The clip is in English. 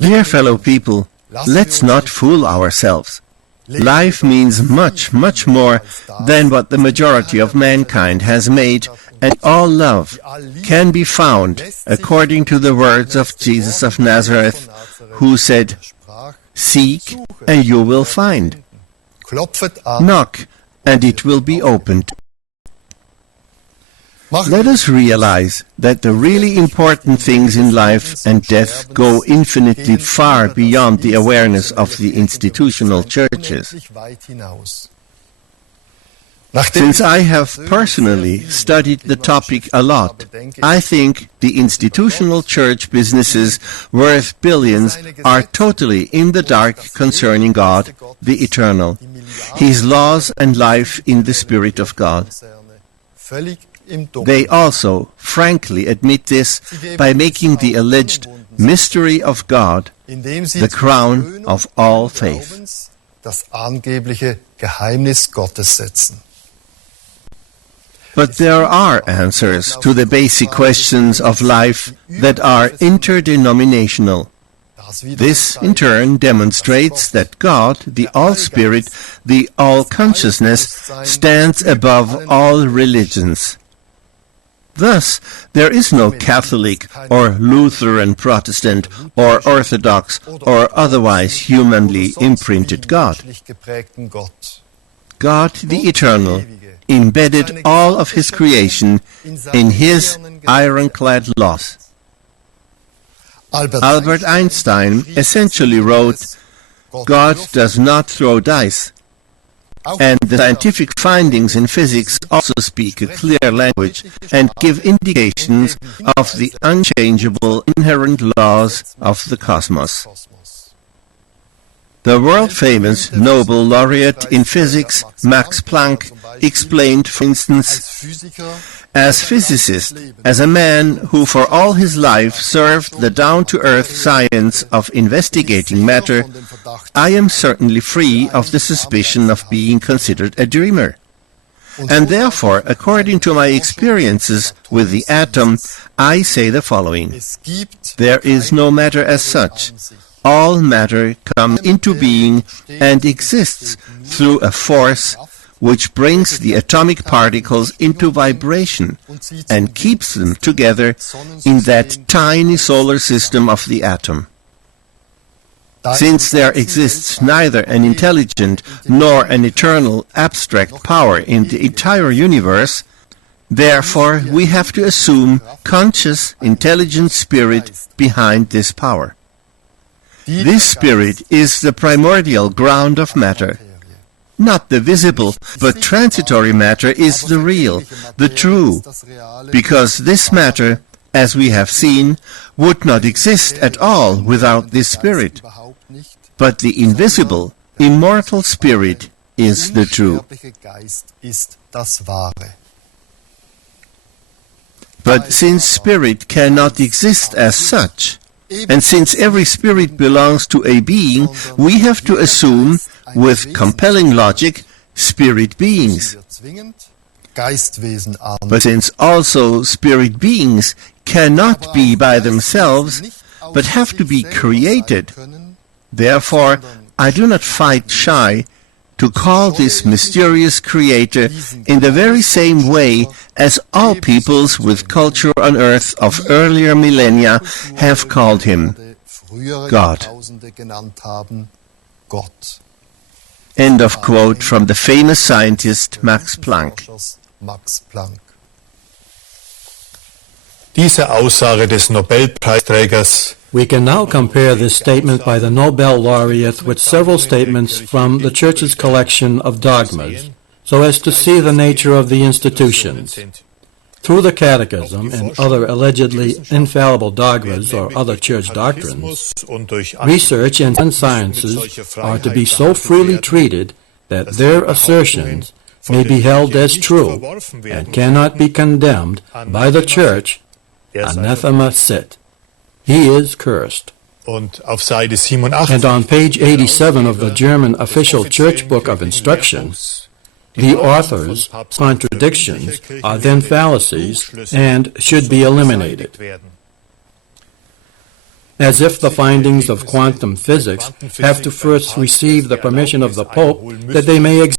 Dear fellow people, let's not fool ourselves. Life means much, much more than what the majority of mankind has made, and all love can be found according to the words of Jesus of Nazareth, who said, "Seek and you will find. Knock and it will be opened." Let us realize that the really important things in life and death go infinitely far beyond the awareness of the institutional churches. Since I have personally studied the topic a lot, I think the institutional church businesses worth billions are totally in the dark concerning God, the Eternal, His laws and life in the Spirit of God. They also frankly admit this by making the alleged mystery of God the crown of all faith. But there are answers to the basic questions of life that are interdenominational. This, in turn, demonstrates that God, the All-Spirit, the All-Consciousness, stands above all religions. Thus, there is no Catholic or Lutheran Protestant or Orthodox or otherwise humanly imprinted God. God, the Eternal, embedded all of His creation in His ironclad laws. Albert Einstein essentially wrote, "God does not throw dice," and the scientific findings in physics also speak a clear language and give indications of the unchangeable inherent laws of the cosmos. The world-famous Nobel laureate in physics, Max Planck, explained, for instance, "As physicist, as a man who for all his life served the down-to-earth science of investigating matter, I am certainly free of the suspicion of being considered a dreamer. And therefore, according to my experiences with the atom, I say the following: there is no matter as such. All matter comes into being and exists through a force which brings the atomic particles into vibration and keeps them together in that tiny solar system of the atom. Since there exists neither an intelligent nor an eternal abstract power in the entire universe, therefore we have to assume conscious, intelligent spirit behind this power. This spirit is the primordial ground of matter. Not the visible, but transitory matter is the real, the true, because this matter, as we have seen, would not exist at all without this spirit. But the invisible, immortal spirit is the true. But since spirit cannot exist as such, and since every spirit belongs to a being, we have to assume, with compelling logic, spirit beings. But since also spirit beings cannot be by themselves, but have to be created, therefore I do not fight shy to call this mysterious creator in the very same way as all peoples with culture on earth of earlier millennia have called him, God. End of quote from the famous scientist Max Planck. Diese Aussage des Nobelpreisträgers. We can now compare this statement by the Nobel laureate with several statements from the Church's collection of dogmas, so as to see the nature of the institutions. Through the Catechism and other allegedly infallible dogmas or other church doctrines, research and sciences are to be so freely treated that their assertions may be held as true and cannot be condemned by the Church, anathema sit. He is cursed. Und auf Seite 87, and on page 87 of the German official Church Book of Instruction, the author's contradictions are then fallacies and should be eliminated. as if the findings of quantum physics have to first receive the permission of the Pope that they may exist.